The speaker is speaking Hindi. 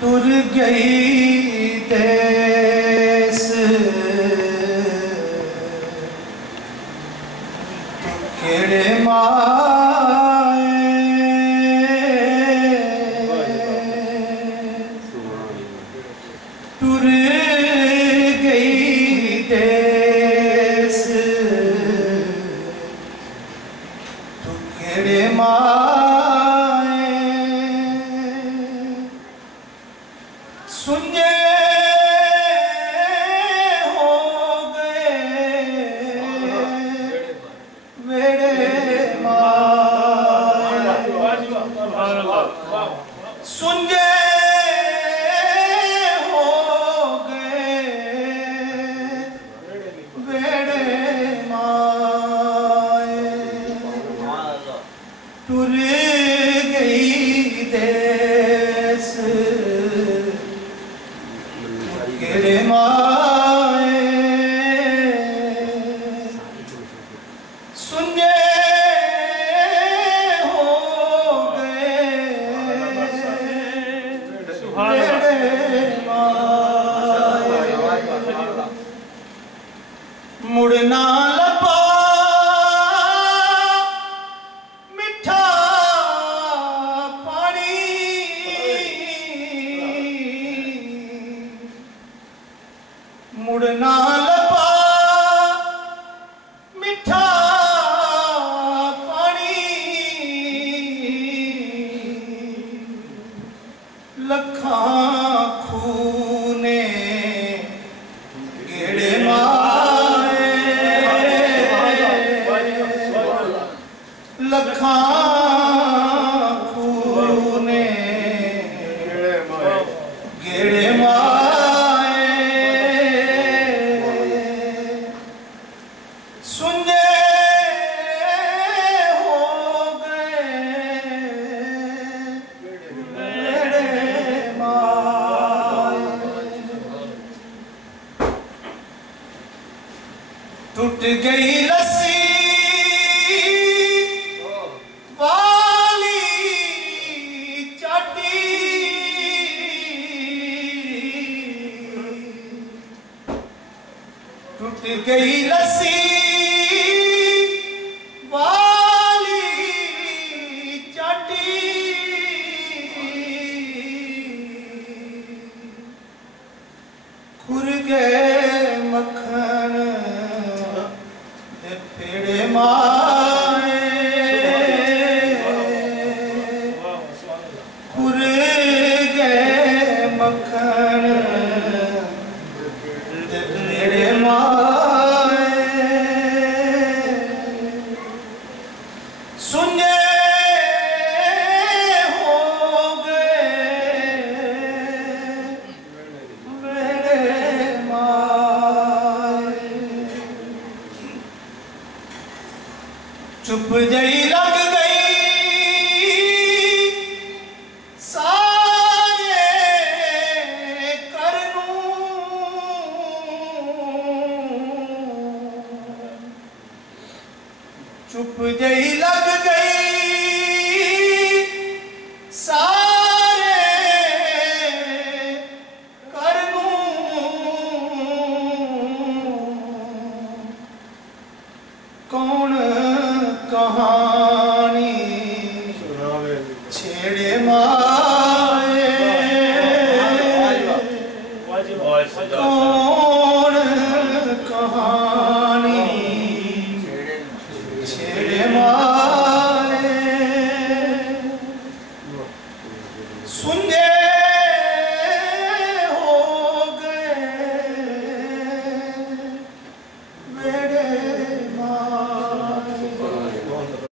तुर गई देस तू केड़े माए तुर गई देस तू केड़े माए सुने हो गए वेड़े माए सुने हो गए वेड़े माए टुर गई देस केड़े माए सुने हो गए वेड़े माए मुड़ना लपा मिठा पानी मुड़ना लपा मिठा पानी लखा खूने गेड़े माए लखा खूने गेड़े माए सुने हो गए वेड़े माए टूट गई लस्सी वाली चाटी टूट गई लस्सी वाली चाटी खुर गए मक्खन दे पेड़े माए खुर गए मक्खन दे पेड़े माए सुने हो गए वेड़े माए चुप जई लग गई सारे करनू चुप जई लग गई सारे करनू कौन कहानी छेड़े माए कौन